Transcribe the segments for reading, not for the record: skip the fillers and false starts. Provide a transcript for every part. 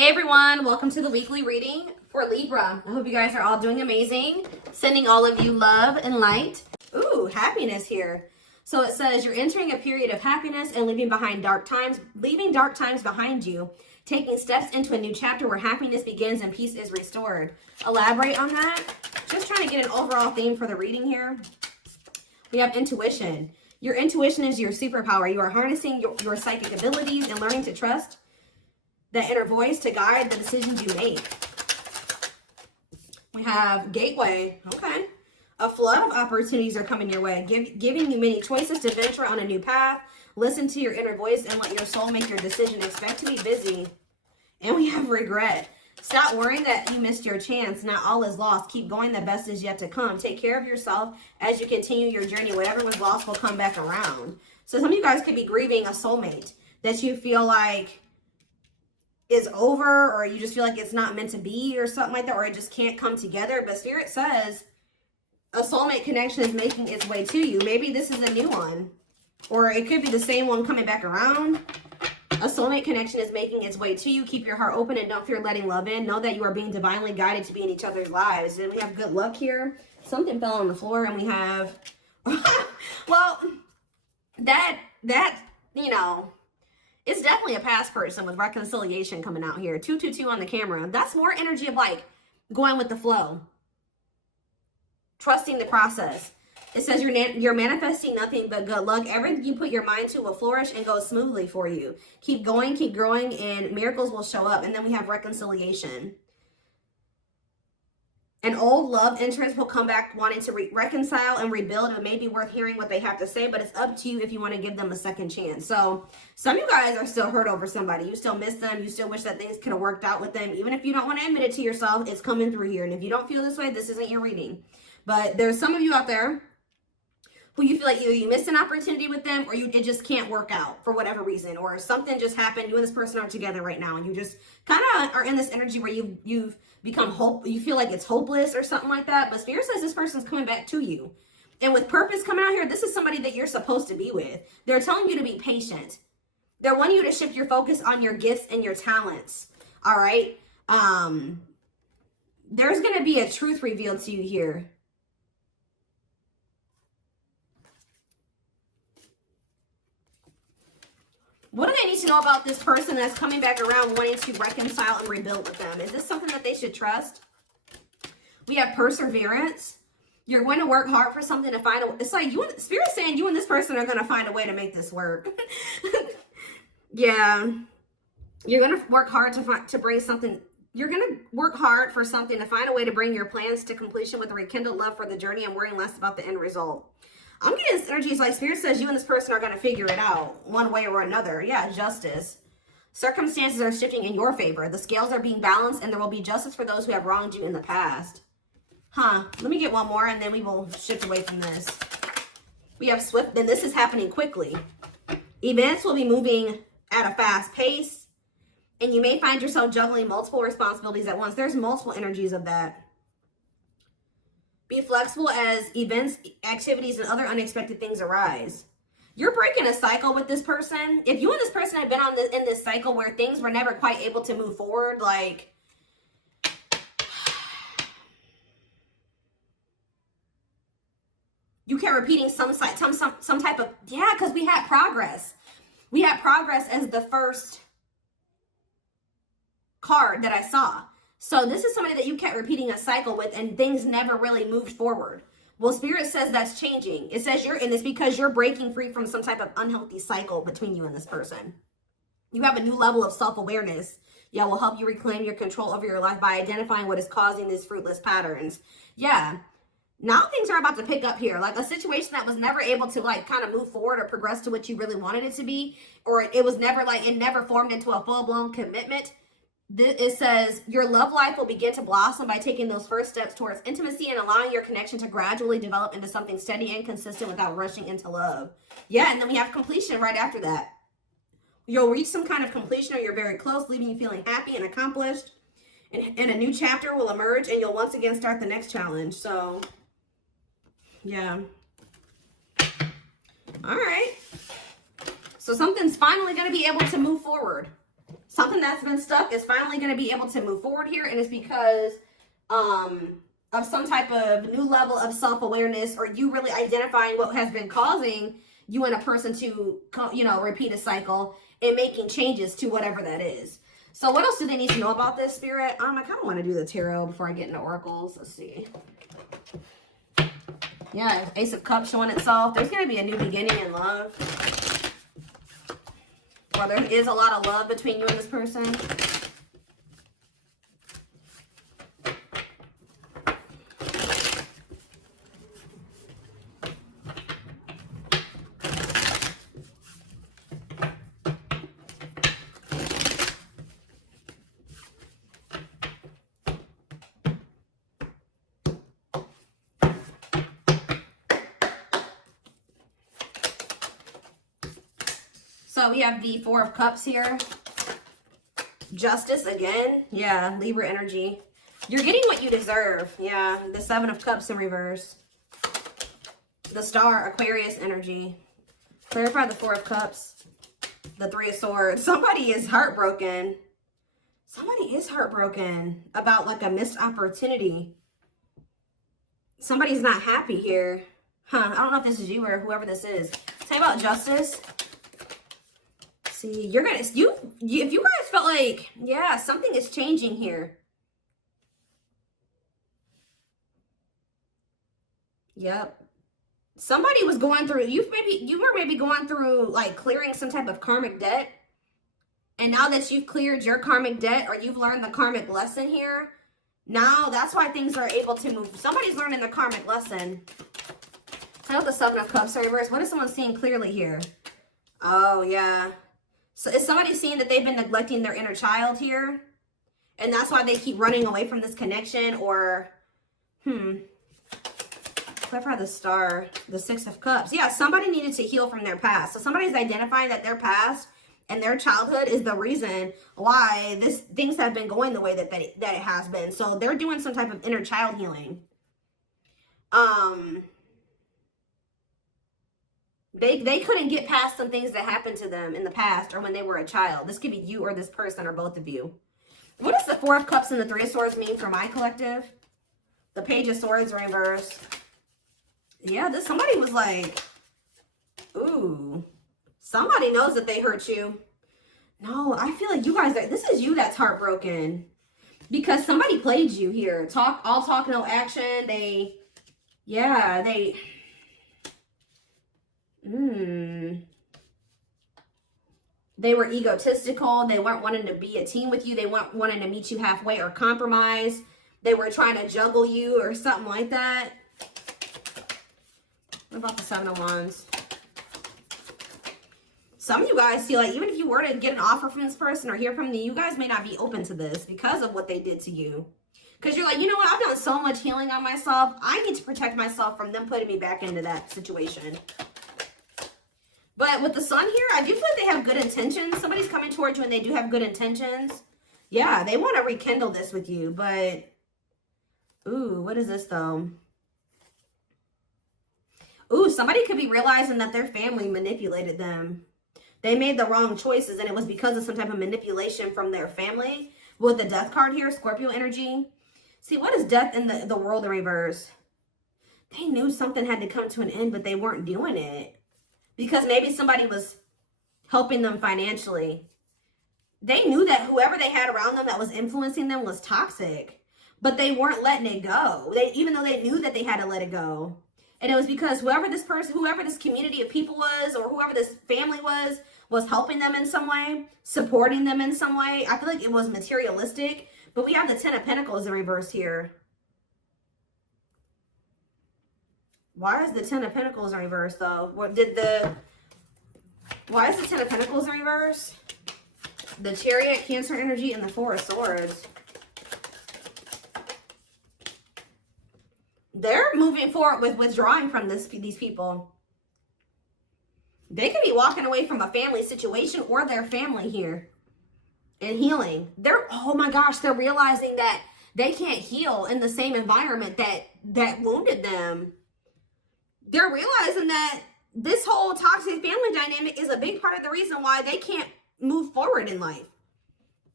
Hey everyone, welcome to the weekly reading for Libra. I hope you guys are all doing amazing. Sending all of you love and light. Ooh, happiness here. So it says you're entering a period of happiness and leaving dark times behind you, taking steps into a new chapter where happiness begins and peace is restored. Elaborate on that. Just trying to get an overall theme for the reading here. We have intuition. Your intuition is your superpower. You are harnessing your psychic abilities and learning to trust that inner voice to guide the decisions you make. We have gateway. Okay. A flood of opportunities are coming your way, giving you many choices to venture on a new path. Listen to your inner voice and let your soul make your decision. Expect to be busy. And we have regret. Stop worrying that you missed your chance. Not all is lost. Keep going. The best is yet to come. Take care of yourself as you continue your journey. Whatever was lost will come back around. So some of you guys could be grieving a soulmate that you feel like is over, or you just feel like it's not meant to be or something like that, or it just can't come together. But Spirit says a soulmate connection is making its way to you. Maybe this is a new one, or it could be the same one coming back around. A soulmate connection is making its way to you. Keep your heart open and don't fear letting love in. Know that you are being divinely guided to be in each other's lives. And we have good luck here. Something fell on the floor, and we have well, that you know, it's definitely a past person with reconciliation coming out here. 222 on the camera. That's more energy of like going with the flow. Trusting the process. It says you're manifesting nothing but good luck. Everything you put your mind to will flourish and go smoothly for you. Keep going, keep growing, and miracles will show up. And then we have reconciliation. An old love interest will come back wanting to reconcile and rebuild. It may be worth hearing what they have to say, but it's up to you if you want to give them a second chance. So some of you guys are still hurt over somebody. You still miss them. You still wish that things could have worked out with them. Even if you don't want to admit it to yourself, it's coming through here. And if you don't feel this way, this isn't your reading. But there's some of you out there who you feel like either you missed an opportunity with them, or it just can't work out for whatever reason, or something just happened. You and this person are together right now, and you just kind of are in this energy where you've become you feel like it's hopeless or something like that. But Spirit says this person's coming back to you, and with purpose coming out here. This is somebody that you're supposed to be with. They're telling you to be patient. They're wanting you to shift your focus on your gifts and your talents. All right. There's going to be a truth revealed to you here. What do they need to know about this person that's coming back around wanting to reconcile and rebuild with them? Is this something that they should trust? We have perseverance. You're going to work hard for something to find a... It's like Spirit's saying you and this person are going to find a way to make this work. Yeah. You're going to work hard to bring something... You're going to work hard for something to find a way to bring your plans to completion with a rekindled love for the journey and worrying less about the end result. I'm getting this energy. It's like Spirit says you and this person are going to figure it out one way or another. Yeah, justice. Circumstances are shifting in your favor. The scales are being balanced, and there will be justice for those who have wronged you in the past. Let me get one more, and then we will shift away from this. We have swift, then this is happening quickly. Events will be moving at a fast pace, and you may find yourself juggling multiple responsibilities at once. There's multiple energies of that. Be flexible as events, activities, and other unexpected things arise. You're breaking a cycle with this person. If you and this person have been in this cycle where things were never quite able to move forward, like you kept repeating some type of, yeah, because we had progress. We had progress as the first card that I saw. So this is somebody that you kept repeating a cycle with, and things never really moved forward. Well, Spirit says that's changing. It says you're in this because you're breaking free from some type of unhealthy cycle between you and this person. You have a new level of self-awareness. Yeah, will help you reclaim your control over your life by identifying what is causing these fruitless patterns. Yeah. Now things are about to pick up here. Like a situation that was never able to like kind of move forward or progress to what you really wanted it to be. Or it was never like, it never formed into a full-blown commitment. It says your love life will begin to blossom by taking those first steps towards intimacy and allowing your connection to gradually develop into something steady and consistent without rushing into love. Yeah, and then we have completion right after that. You'll reach some kind of completion, or you're very close, leaving you feeling happy and accomplished. And a new chapter will emerge, and you'll once again start the next challenge. So, yeah. All right. So something's finally going to be able to move forward. Something that's been stuck is finally going to be able to move forward here, and it's because of some type of new level of self-awareness, or you really identifying what has been causing you and a person to, you know, repeat a cycle and making changes to whatever that is. So what else do they need to know about this, Spirit? I kind of want to do the tarot before I get into oracles. Let's see. Yeah, Ace of Cups showing itself. There's going to be a new beginning in love. Or there is a lot of love between you and this person. So we have the Four of Cups here. Justice again. Yeah, Libra energy. You're getting what you deserve. Yeah, the Seven of Cups in reverse. The Star, Aquarius energy. Clarify the Four of Cups. The Three of Swords. Somebody is heartbroken. Somebody is heartbroken about like a missed opportunity. Somebody's not happy here. Huh, I don't know if this is you or whoever this is. Tell me about Justice. See, you're gonna, if you guys felt like, yeah, something is changing here. Yep. Somebody was going through, you were maybe going through like clearing some type of karmic debt. And now that you've cleared your karmic debt, or you've learned the karmic lesson here, now that's why things are able to move. Somebody's learning the karmic lesson. I know the Seven of Cups reverse. What is someone seeing clearly here? Oh, yeah. So is somebody seeing that they've been neglecting their inner child here? And that's why they keep running away from this connection? Or, clarify the Star, the Six of Cups. Yeah, somebody needed to heal from their past. So somebody's identifying that their past and their childhood is the reason why things have been going the way that it has been. So they're doing some type of inner child healing. They couldn't get past some things that happened to them in the past, or when they were a child. This could be you or this person, or both of you. What does the Four of Cups and the Three of Swords mean for my collective? The Page of Swords reverse. Yeah, somebody was like, ooh, somebody knows that they hurt you. No, I feel like you guys, this is you that's heartbroken. Because somebody played you here. All talk, no action. They were egotistical. They weren't wanting to be a team with you. They weren't wanting to meet you halfway or compromise. They were trying to juggle you or something like that. What about the Seven of Wands? Some of you guys feel like even if you were to get an offer from this person or hear from them, you guys may not be open to this because of what they did to you. Because you're like, you know what? I've done so much healing on myself. I need to protect myself from them putting me back into that situation. But with the Sun here, I do feel like they have good intentions. Somebody's coming towards you and they do have good intentions. Yeah, they want to rekindle this with you. But, ooh, what is this though? Ooh, somebody could be realizing that their family manipulated them. They made the wrong choices, and it was because of some type of manipulation from their family. With the Death card here, Scorpio energy. See, what is Death in the World in reverse? They knew something had to come to an end, but they weren't doing it. Because maybe somebody was helping them financially. They knew that whoever they had around them that was influencing them was toxic. But they weren't letting it go. Even though they knew that they had to let it go. And it was because whoever this community of people was, or whoever this family was helping them in some way, supporting them in some way. I feel like it was materialistic. But we have the Ten of Pentacles in reverse here. Why is the Ten of Pentacles in reverse, though? Why is the Ten of Pentacles in reverse? The Chariot, Cancer energy, and the Four of Swords. They're moving forward with withdrawing from these people. They could be walking away from a family situation or their family here and healing. Oh my gosh, they're realizing that they can't heal in the same environment that wounded them. They're realizing that this whole toxic family dynamic is a big part of the reason why they can't move forward in life.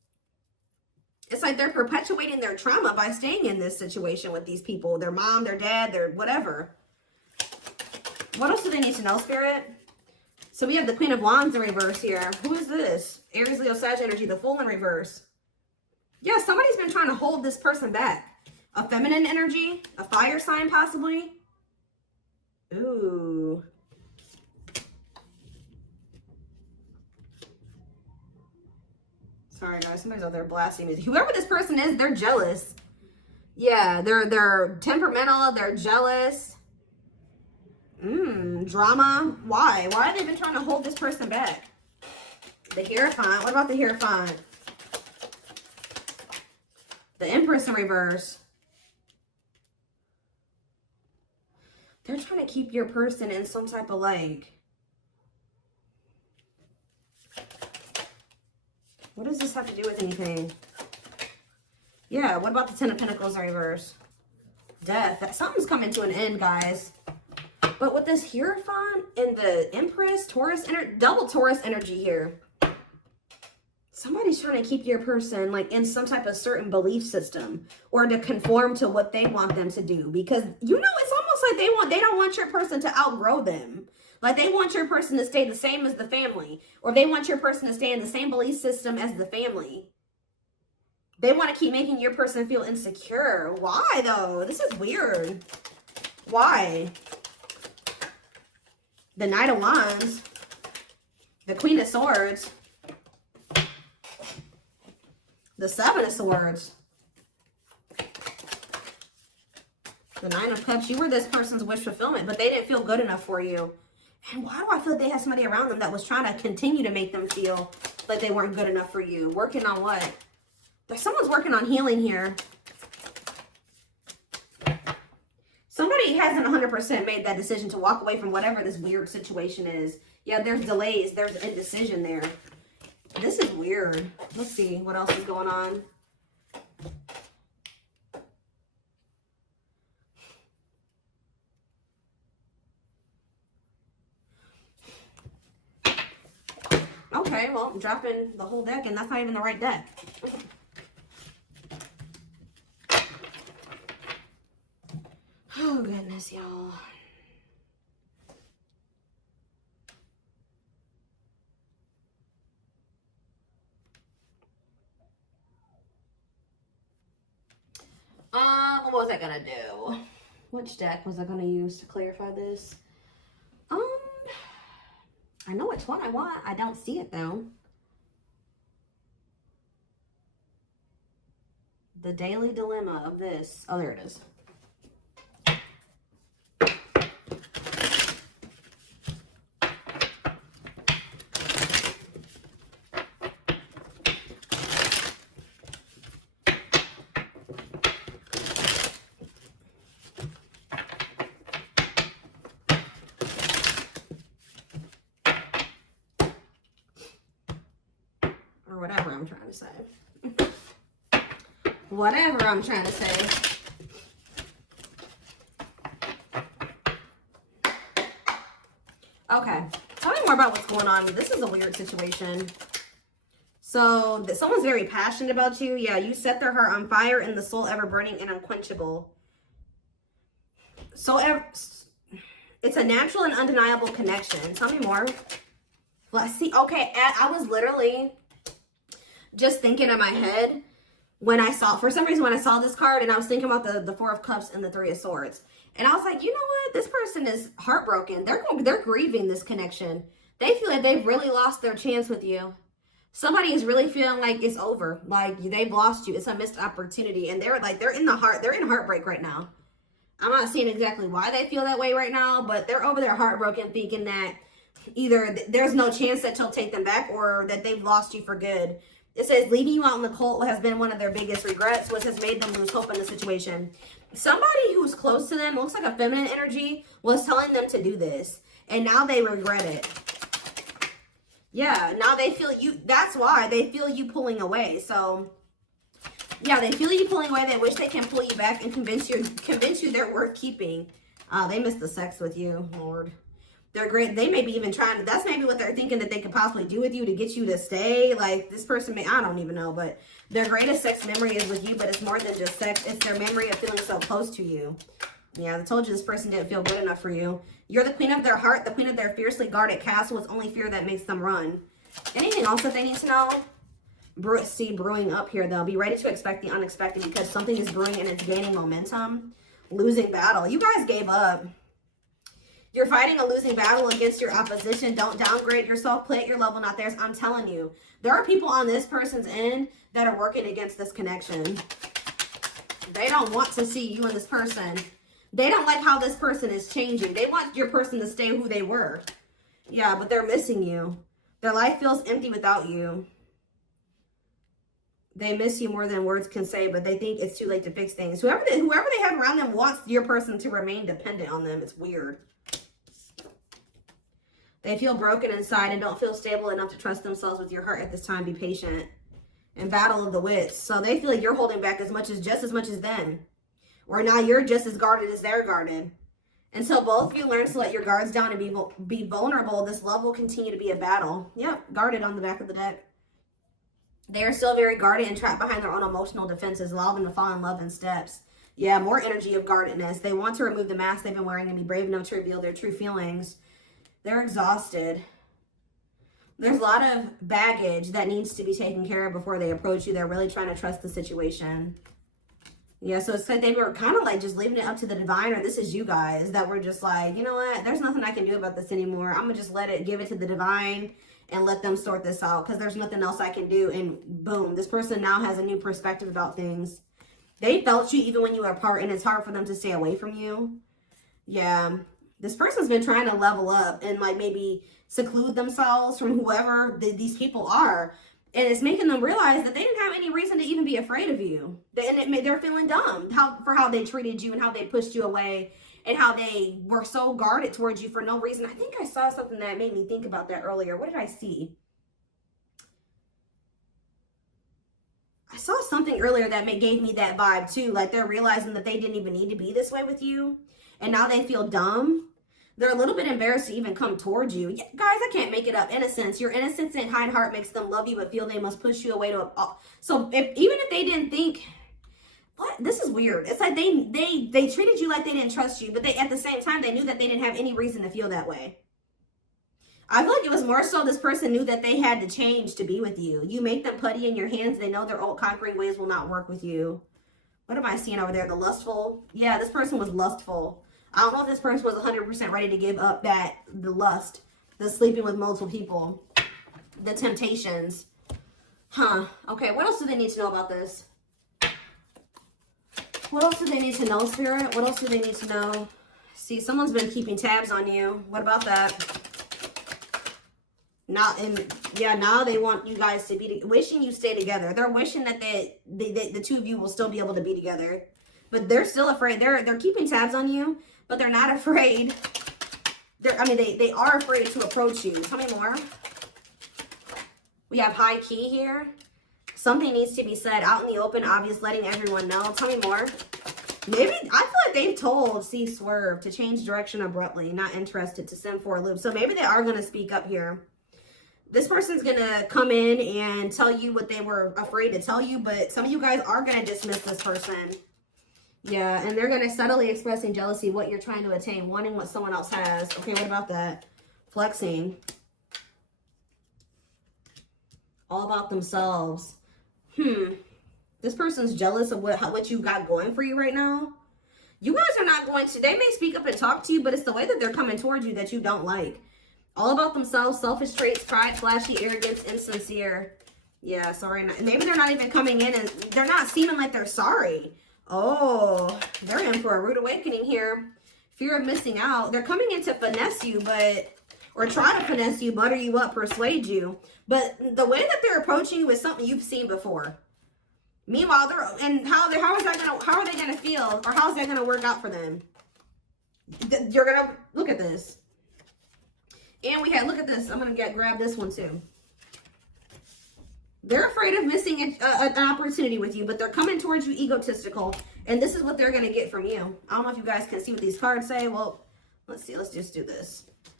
like they're perpetuating their trauma by staying in this situation with these people. Their mom, their dad, their whatever. What else do they need to know, Spirit? So we have the Queen of Wands in reverse here. Who is this? Aries, Leo, Sag energy, the Fool in reverse. Yeah, somebody's been trying to hold this person back. A feminine energy, a fire sign possibly. Ooh. Sorry guys, somebody's out there blasting music. Whoever this person is, they're jealous. Yeah, they're temperamental, they're jealous. Drama. Why? Why have they been trying to hold this person back? The Hierophant. What about the Hierophant? The Empress in reverse. They're trying to keep your person in some type of like... What does this have to do with anything? Yeah, what about the Ten of Pentacles in reverse? Death. Something's coming to an end, guys. But with this Hierophant and the Empress, Taurus, double Taurus energy here. Somebody's trying to keep your person like in some type of certain belief system or to conform to what they want them to do. Because, you know, it's almost like they don't want your person to outgrow them. Like they want your person to stay the same as the family. Or they want your person to stay in the same belief system as the family. They want to keep making your person feel insecure. Why though? This is weird. Why? The Knight of Wands. The Queen of Swords. The Seven of Swords. The Nine of Cups. You were this person's wish fulfillment, but they didn't feel good enough for you. And why do I feel like they had somebody around them that was trying to continue to make them feel like they weren't good enough for you? Working on what? Someone's working on healing here. Somebody hasn't 100% made that decision to walk away from whatever this weird situation is. Yeah, there's delays. There's indecision there. This is weird. Let's see what else is going on. Okay, well, I'm dropping the whole deck, and that's not even the right deck. Oh, goodness, y'all. What was I gonna do? Which deck was I gonna use to clarify this? I know which one I want. I don't see it though. The daily dilemma of this. Oh, there it is. Whatever I'm trying to say. Whatever I'm trying to say. Okay. Tell me more about what's going on. This is a weird situation. So, someone's very passionate about you. Yeah, you set their heart on fire and the soul ever burning and unquenchable. So, it's a natural and undeniable connection. Tell me more. Let's see. Okay, I was literally just thinking in my head when I saw, for some reason, when I saw this card, and I was thinking about the Four of Cups and the Three of Swords. And I was like, you know what? This person is heartbroken. They're grieving this connection. They feel like they've really lost their chance with you. Somebody is really feeling like it's over. Like they've lost you. It's a missed opportunity. And they're in heartbreak right now. I'm not seeing exactly why they feel that way right now, but they're over there heartbroken, thinking that either there's no chance that you'll take them back or that they've lost you for good. It says, leaving you out in the cold has been one of their biggest regrets, which has made them lose hope in the situation. Somebody who's close to them, looks like a feminine energy, was telling them to do this. And now they regret it. Yeah, now they feel you. That's why they feel you pulling away. So, yeah, they feel you pulling away. They wish they can pull you back and convince you they're worth keeping. They miss the sex with you, Lord. They're great. They may be even trying to, that's maybe what they're thinking that they could possibly do with you to get you to stay. Like this person may, I don't even know, but their greatest sex memory is with you, but it's more than just sex. It's their memory of feeling so close to you. Yeah, I told you this person didn't feel good enough for you. You're the queen of their heart, the queen of their fiercely guarded castle. It's only fear that makes them run. Anything else that they need to know? Brewing up here, though. Be ready to expect the unexpected because something is brewing and it's gaining momentum. Losing battle. You guys gave up. You're fighting a losing battle against your opposition. Don't downgrade yourself. Play at your level, not theirs. I'm telling you. There are people on this person's end that are working against this connection. They don't want to see you and this person. They don't like how this person is changing. They want your person to stay who they were. Yeah, but they're missing you. Their life feels empty without you. They miss you more than words can say, but they think it's too late to fix things. Whoever they have around them wants your person to remain dependent on them. It's weird. They feel broken inside and don't feel stable enough to trust themselves with your heart at this time. Be patient. And battle of the wits. So they feel like you're holding back just as much as them. Or now you're just as guarded as they're guarded. Until both of you learn to let your guards down and be vulnerable, this love will continue to be a battle. Yep, guarded on the back of the deck. They are still very guarded and trapped behind their own emotional defenses, allowing them to fall in love in steps. Yeah, more energy of guardedness. They want to remove the mask they've been wearing and be brave enough to reveal their true feelings. They're exhausted. There's a lot of baggage that needs to be taken care of before they approach you. They're really trying to trust the situation. Yeah, so it's like they were kind of like just leaving it up to the divine, or this is you guys that were just like, you know what? There's nothing I can do about this anymore. I'm going to just give it to the divine and let them sort this out because there's nothing else I can do. And boom, this person now has a new perspective about things. They felt you even when you were apart, and it's hard for them to stay away from you. Yeah, this person's been trying to level up and like maybe seclude themselves from whoever these people are. And it's making them realize that they didn't have any reason to even be afraid of you. They're feeling dumb for how they treated you and how they pushed you away and how they were so guarded towards you for no reason. I think I saw something that made me think about that earlier. What did I see? I saw something earlier that gave me that vibe too. Like they're realizing that they didn't even need to be this way with you. And now they feel dumb. They're a little bit embarrassed to even come towards you. Yeah, guys, I can't make it up. Innocence. Your innocence and kind heart makes them love you but feel they must push you away to so even if they didn't think, what? This is weird. It's like they treated you like they didn't trust you, but they at the same time they knew that they didn't have any reason to feel that way. I feel like it was more so this person knew that they had to change to be with you. You make them putty in your hands. They know their old conquering ways will not work with you. What am I seeing over there? The lustful? Yeah, this person was lustful. I don't know if this person was 100% ready to give up the lust, the sleeping with multiple people, the temptations. Huh. Okay, what else do they need to know about this? What else do they need to know, Spirit? What else do they need to know? See, someone's been keeping tabs on you. What about that? Now they want you guys to be wishing you stay together. They're wishing that the two of you will still be able to be together. But they're still afraid. They're keeping tabs on you. But they're not afraid. They are afraid to approach you. Tell me more. We have high key here. Something needs to be said out in the open, obvious, letting everyone know. Tell me more. Maybe, I feel like they've told Swerve to change direction abruptly, not interested, to send for a loop. So maybe they are going to speak up here. This person's going to come in and tell you what they were afraid to tell you, but some of you guys are going to dismiss this person. Yeah, and they're going to subtly expressing jealousy, what you're trying to attain, wanting what someone else has. Okay, what about that? Flexing. All about themselves. This person's jealous of what you got going for you right now. You guys are not going to, they may speak up and talk to you, but it's the way that they're coming towards you that you don't like. All about themselves, selfish traits, pride, flashy, arrogance, insincere. Yeah, sorry. Maybe they're not even coming in and they're not seeming like they're sorry. Oh, they're in for a rude awakening here. Fear of missing out. They're coming in to finesse you, or try to finesse you, butter you up, persuade you. But the way that they're approaching you is something you've seen before. Meanwhile, how are they gonna feel, or how's that gonna work out for them? You're gonna look at this, and look at this. I'm gonna grab this one too. They're afraid of missing an opportunity with you, but they're coming towards you egotistical, and this is what they're gonna get from you. I don't know if you guys can see what these cards say. Well, let's see. Let's just do this.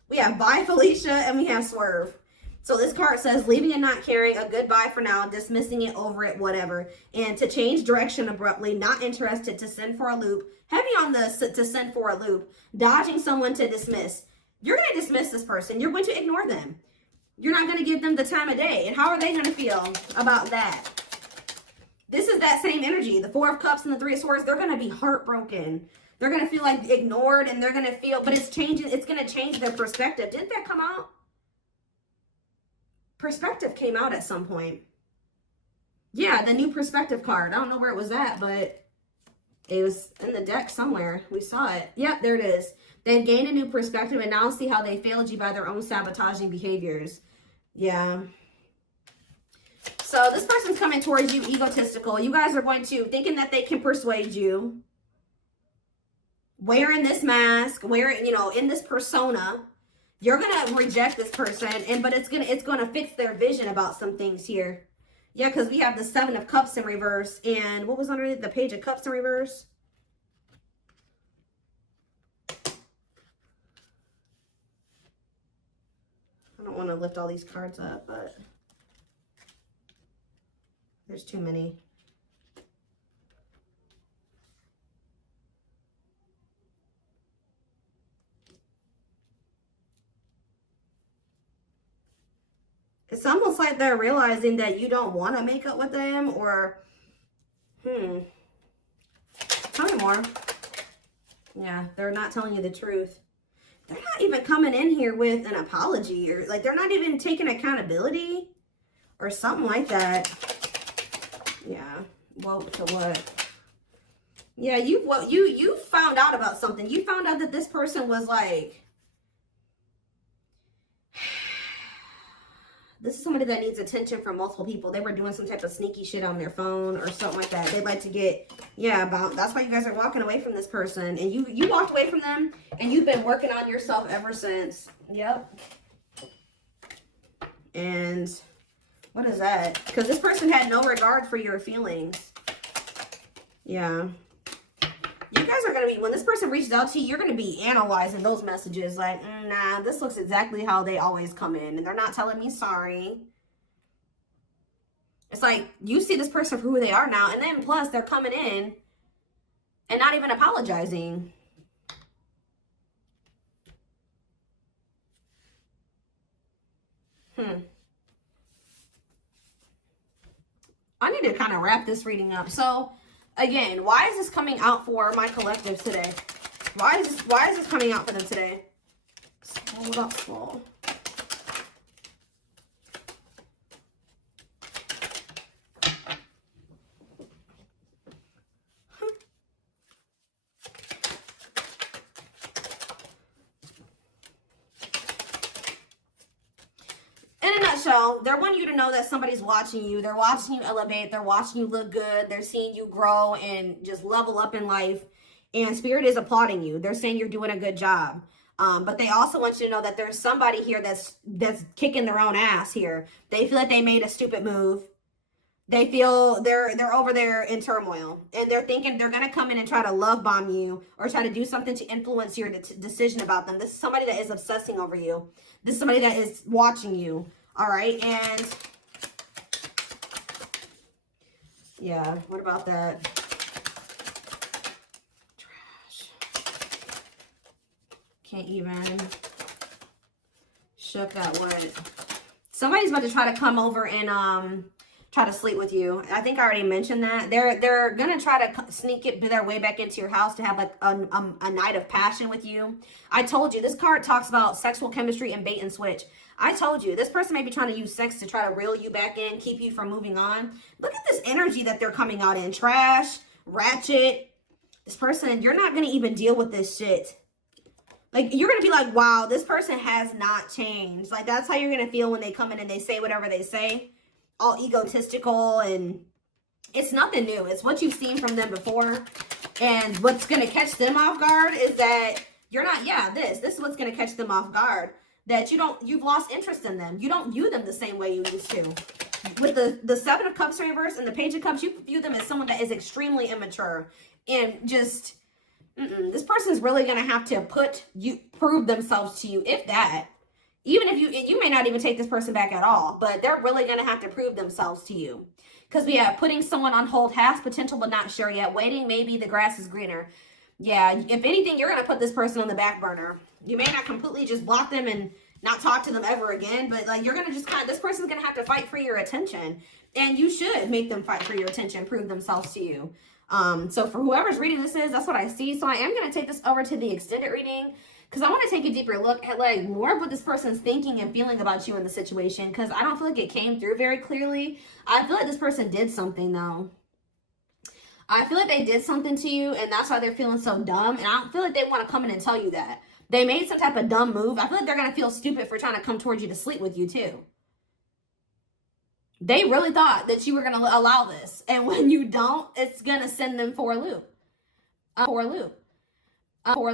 We have bye, Felicia, and we have swerve. So this card says, leaving and not caring, a goodbye for now, dismissing it, over it, whatever. And to change direction abruptly, not interested, to send for a loop. Heavy on the to send for a loop. Dodging someone, to dismiss. You're going to dismiss this person. You're going to ignore them. You're not going to give them the time of day. And how are they going to feel about that? This is that same energy. The Four of Cups and the Three of Swords, they're going to be heartbroken. They're going to feel like ignored, and they're going to feel, but it's changing. It's going to change their perspective. Didn't that come out? Perspective came out at some point. Yeah, the new perspective card. I don't know where it was at, but it was in the deck somewhere. We saw it. Yep, there it is. They've gained a new perspective and now see how they failed you by their own sabotaging behaviors. Yeah. So this person's coming towards you egotistical. You guys are going to, thinking that they can persuade you. Wearing this mask, wearing, you know, in this persona. You're going to reject this person, but it's going to fix their vision about some things here. Yeah, because we have the Seven of Cups in reverse. And what was underneath the Page of Cups in reverse? I don't want to lift all these cards up, but there's too many. It's almost like they're realizing that you don't want to make up with them, or, tell me more. Yeah, they're not telling you the truth. They're not even coming in here with an apology, or like they're not even taking accountability or something like that. Yeah, well, to what? Yeah, you found out about something. You found out that this person was like, this is somebody that needs attention from multiple people. They were doing some type of sneaky shit on their phone or something like that. They'd like to get, that's why you guys are walking away from this person. And you walked away from them, and you've been working on yourself ever since. Yep. And what is that? Because this person had no regard for your feelings. Yeah. You guys are going to be, when this person reaches out to you, you're going to be analyzing those messages like, nah, this looks exactly how they always come in. And they're not telling me sorry. It's like, you see this person for who they are now. And then plus, they're coming in and not even apologizing. I need to kind of wrap this reading up. So, again, why is this coming out for my collective today? Why is this coming out for them today? Hold up, slow. In a nutshell, they're wanting you to know that somebody's watching you. They're watching you elevate. They're watching you look good. They're seeing you grow and just level up in life. And Spirit is applauding you. They're saying you're doing a good job. But they also want you to know that there's somebody here that's kicking their own ass here. They feel like they made a stupid move. They feel they're over there in turmoil. And they're thinking they're going to come in and try to love bomb you or try to do something to influence your decision about them. This is somebody that is obsessing over you. This is somebody that is watching you. All right. And yeah, what about that? Trash. Can't even. Shook that what? Somebody's about to try to come over and try to sleep with you. I think I already mentioned that. They're gonna try to sneak it their way back into your house to have like a night of passion with you. I told you, this card talks about sexual chemistry and bait and switch. I told you, this person may be trying to use sex to try to reel you back in, keep you from moving on. Look at this energy that they're coming out in. Trash, ratchet. This person, you're not gonna even deal with this shit. Like, you're gonna be like, wow, this person has not changed. Like, that's how you're gonna feel when they come in and they say whatever they say. All egotistical, and it's nothing new. It's what you've seen from them before. And what's going to catch them off guard is that you're not, this is what's going to catch them off guard. That you've lost interest in them. You don't view them the same way you used to. With the Seven of Cups reverse and the Page of Cups, you view them as someone that is extremely immature and just This person's really going to have to prove themselves to you, if that. Even if you may not even take this person back at all, but they're really going to have to prove themselves to you. Because we have putting someone on hold, has potential but not sure yet, waiting, maybe the grass is greener. Yeah, if anything, you're going to put this person on the back burner. You may not completely just block them and not talk to them ever again, but like you're going to just this person's going to have to fight for your attention. And you should make them fight for your attention, prove themselves to you. So for whoever's reading this that's what I see. So I am going to take this over to the extended reading because I want to take a deeper look at like more of what this person's thinking and feeling about you in the situation, because I don't feel like it came through very clearly. I feel like this person did something though. I feel like they did something to you and that's why they're feeling so dumb. And I don't feel like they want to come in and tell you that. They made some type of dumb move. I feel like they're going to feel stupid for trying to come towards you to sleep with you too. They really thought that you were going to allow this. And when you don't, it's going to send them for a loop.